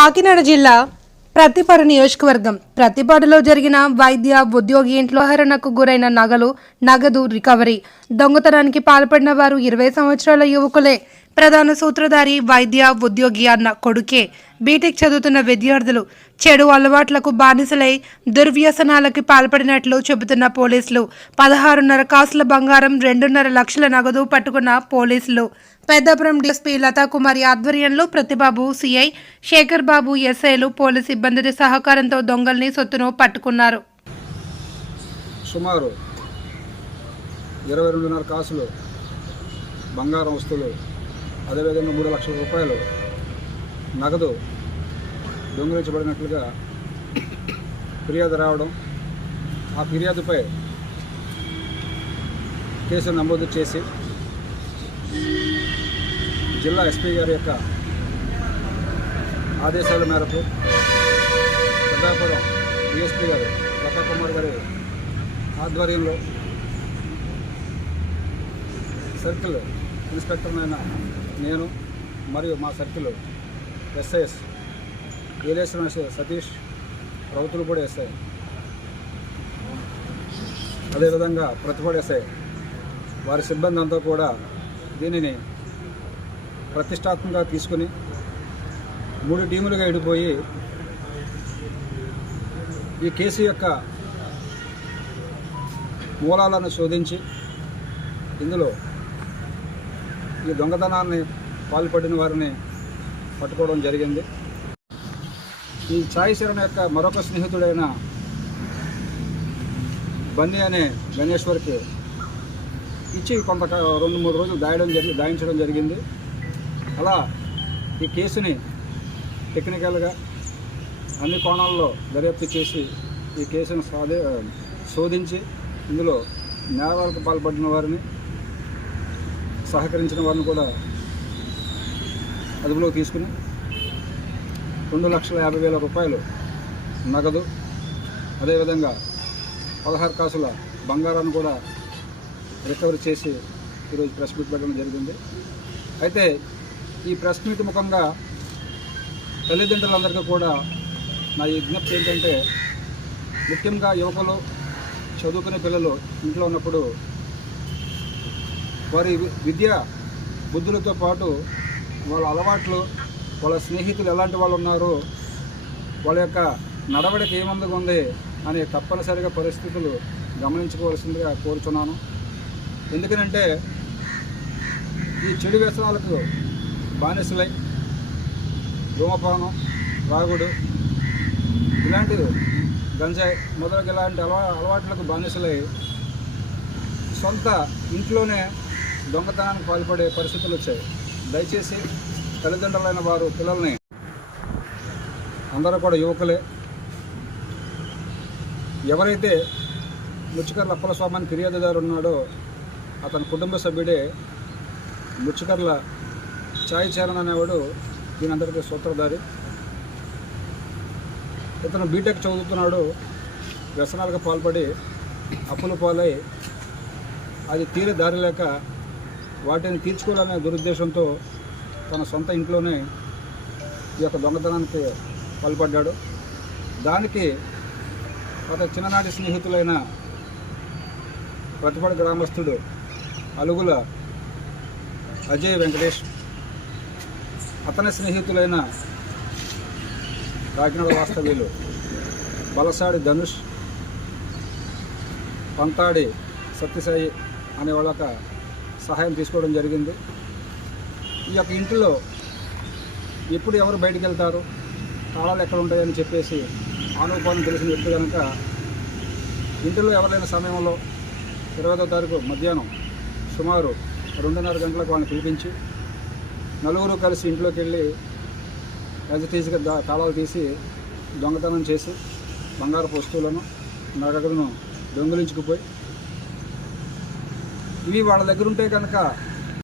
కాకినాడ జిల్లా ప్రతిపాడు నియోజకవర్గం ప్రతిపాడులో జరిగిన వైద్య ఉద్యోగి ఇంట్లో హరణకు గురైన నగదు రికవరీ. దొంగతనానికి పాల్పడిన వారు 20 సంవత్సరాల యువకులే. ప్రధాన సూత్రధారి వైద్య ఉద్యోగి అన్న కొడుకే. బీటెక్ చదువుతున్న విద్యార్థులు చెడు అలవాట్లకు బానిసలై దుర్వ్యసనాలకి పాల్పడినట్లు చెబుతున్న పోలీసులు. 16.5 కాసుల బంగారం, 2.5 లక్షల నగదు పట్టుకున్న పోలీసులు. పెద్దాపురం డీఎస్పీ లతాకుమారి ఆధ్వర్యంలో ప్రతిబాబు, సిఐ శేఖర్ బాబు, ఎస్ఐలు, పోలీసు సిబ్బంది సహకారంతో దొంగల్ని సొత్తును పట్టుకున్నారు. సుమారు 22.5 కాసులు బంగారం వస్తువులు, అదేవిధంగా 3 లక్షల రూపాయలు నగదు దొంగిలించబడినట్లుగా ఫిర్యాదు రావడం, ఆ ఫిర్యాదుపై కేసు నమోదు చేసి జిల్లా ఎస్పీ గారి యొక్క ఆదేశాల మేరకు పెద్దాపురం డిఎస్పీ గారు లతాకుమార్ గారి ఆధ్వర్యంలో సర్కిల్ ఇన్స్పెక్టర్నైన నేను మరియు మా circle SIs Yeleswaram SI Satish, Routhulapudi SI, అదేవిధంగా ప్రతిపాడు ఎస్ఐ వారి సిబ్బంది అంతా కూడా దీనిని ప్రతిష్టాత్మకంగా తీసుకుని 3 టీములుగా విడిపోయి ఈ కేసు యొక్క మూలాలను శోధించి ఇందులో ఈ దొంగతనాన్ని పాల్పడిన వారిని పట్టుకోవడం జరిగింది. ఈ సాయి శరణ్ యొక్క మరొక స్నేహితుడైన బన్నీ అనే గణేశ్వర్కి ఇచ్చి కొంత 2-3 రోజులు దాయించడం జరిగింది. అలా ఈ కేసుని టెక్నికల్గా అన్ని కోణాల్లో దర్యాప్తు చేసి ఈ కేసును శోధించి ఇందులో నేరాలకు పాల్పడిన వారిని, సహకరించిన వారిని కూడా అదుపులోకి తీసుకుని 2,50,000 రూపాయలు నగదు, అదేవిధంగా 16 కాసుల బంగారాన్ని కూడా రికవరీ చేసి ఈరోజు ప్రెస్ మీట్ పెట్టడం జరిగింది. అయితే ఈ ప్రెస్ మీట్ ముఖంగా తల్లిదండ్రులందరికీ కూడా నా విజ్ఞప్తి ఏంటంటే, ముఖ్యంగా యువకులు, చదువుకునే పిల్లలు ఇంట్లో ఉన్నప్పుడు వారి విద్యా బుద్ధులతో పాటు వాళ్ళ అలవాట్లు, వాళ్ళ స్నేహితులు ఎలాంటి వాళ్ళు ఉన్నారో, వాళ్ళ యొక్క నడవడిక ఏమందుకు ఉంది అనే తప్పనిసరిగా పరిస్థితులు గమనించుకోవాల్సిందిగా కోరుచున్నాను. ఎందుకనంటే ఈ చెడు వ్యసనాలకు బానిసలై ధూమపానం, త్రాగుడు, ఇలాంటి గంజాయి మొదలగు ఇలాంటి అలవాట్లకు బానిసలై సొంత ఇంట్లోనే దొంగతనానికి పాల్పడే పరిస్థితులు వచ్చాయి. దయచేసి తల్లిదండ్రులైన వారు పిల్లల్ని, అందరూ కూడా యువకులే, ఎవరైతే ముచ్చుకర్ల అప్పలస్వామి అని ఫిర్యాదుదారు ఉన్నాడో అతని కుటుంబ సభ్యుడే ముచ్చుకర్ల సాయి చరణ్ అనేవాడు దీని అందరికీ సూత్రధారి. ఇతను బీటెక్ చదువుతున్నాడు. వ్యసనాలకు పాల్పడి అప్పుల పాలై అది తీరే దారి లేక వాటిని తీర్చుకోవాలనే దురుద్దేశంతో తన సొంత ఇంట్లోనే ఈ యొక్క దొంగతనానికి పాల్పడ్డాడు. దానికి అతని చిన్ననాటి స్నేహితులైన ప్రతిపాడు గ్రామస్తుడు అలుగుల అజయ్ వెంకటేష్, అతని స్నేహితులైన కాకినాడ వాస్తవ్యులు బలసాడి ధనుష్, పంతాడి సత్యసాయి అనే వాళ్ళ సహాయం తీసుకోవడం జరిగింది. ఈ యొక్క ఇంట్లో ఎప్పుడు ఎవరు బయటికి వెళ్తారు, తాళాలు ఎక్కడ ఉంటాయని చెప్పేసి ఆనుపానం తెలిసిన వ్యక్తి కనుక ఇంటిలో ఎవరైనా సమయంలో 20వ తారీఖు మధ్యాహ్నం సుమారు 2:30 గంటలకు వాళ్ళని పిలిపించి నలుగురు కలిసి ఇంట్లోకి వెళ్ళి యాజిటీజ్గా తాళాలు తీసి దొంగతనం చేసి బంగారపు వస్తువులను, నగదును దొంగిలించుకుపోయి ఇవి వాళ్ళ దగ్గర ఉంటే కనుక